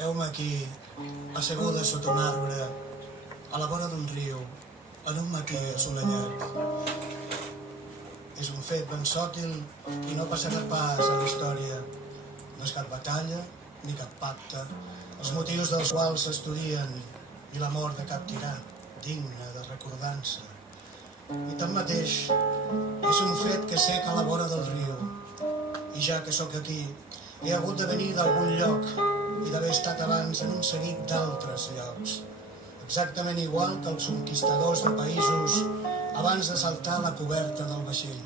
Heu-me aquí, asseguda sota un arbre, a la vora d'un riu, en un matí assolellat. És un fet ben sòtil i no passarà pas a la història. No és cap batalla ni cap pacte, els motius dels quals s'estudien, ni la mort de cap tirà, digne de recordança. I tanmateix, és un fet que sec a la vora del riu. I ja que sóc aquí, he hagut de venir d'algun lloc i d'haver estat abans en un seguit d'altres llocs. Exactament igual que els conquistadors de països abans de saltar la coberta del vaixell.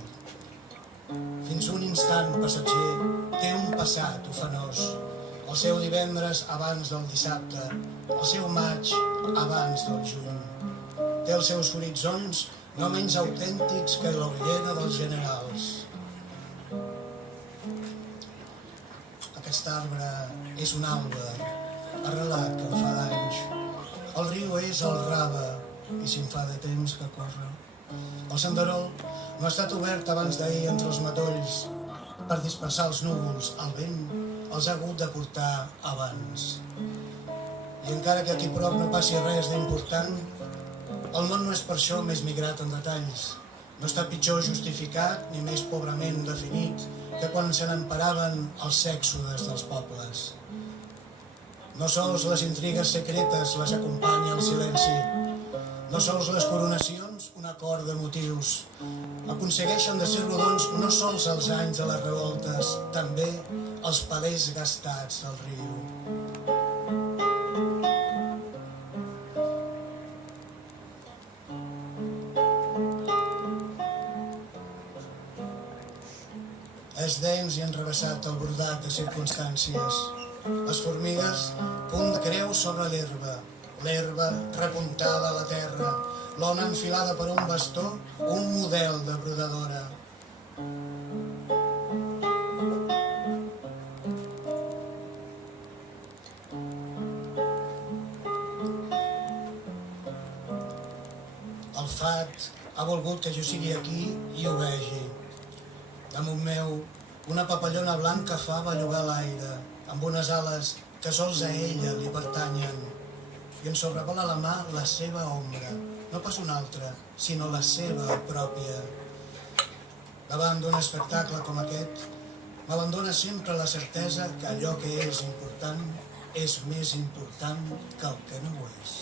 Fins un instant passatger té un passat ufanós, el seu divendres abans del dissabte, el seu maig abans del juny. Té els seus horitzons no menys autèntics que l'ollera dels generals. Aquest arbre és un àlber, arrelat que fa d'anys. El riu és el rave, i si en fa de temps que corre. El senderol no ha estat obert abans d'ahir entre els matolls. Per dispersar els núvols, el vent els ha hagut de portar abans. I encara que aquí prop no passi res d'important, el món no és per això més migrat en detalls. No està pitjor justificat ni més pobrament definit que quan se n'emparaven els èxodes dels pobles. No sols les intrigues secretes les acompanya el silenci. No sols les coronacions un acord de motius. Aconsegueixen de ser rodons no sols els anys de les revoltes, també els palers gastats del riu. És dens i enrevessat el bordat de circumstàncies. Les formigues, punt de creu sobre l'herba repuntada a la terra, l'ona enfilada per un bastó, un model de brodadora. El fat ha volgut que jo sigui aquí i ho vegi. Damunt meu, una papallona blanca fa bellugar l'aire, amb unes ales que sols a ella li pertanyen, i en sobrevola la mà la seva ombra, no pas una altra, sinó la seva pròpia. Davant d'un espectacle com aquest, m'abandona sempre la certesa que allò que és important és més important que el que no ho és.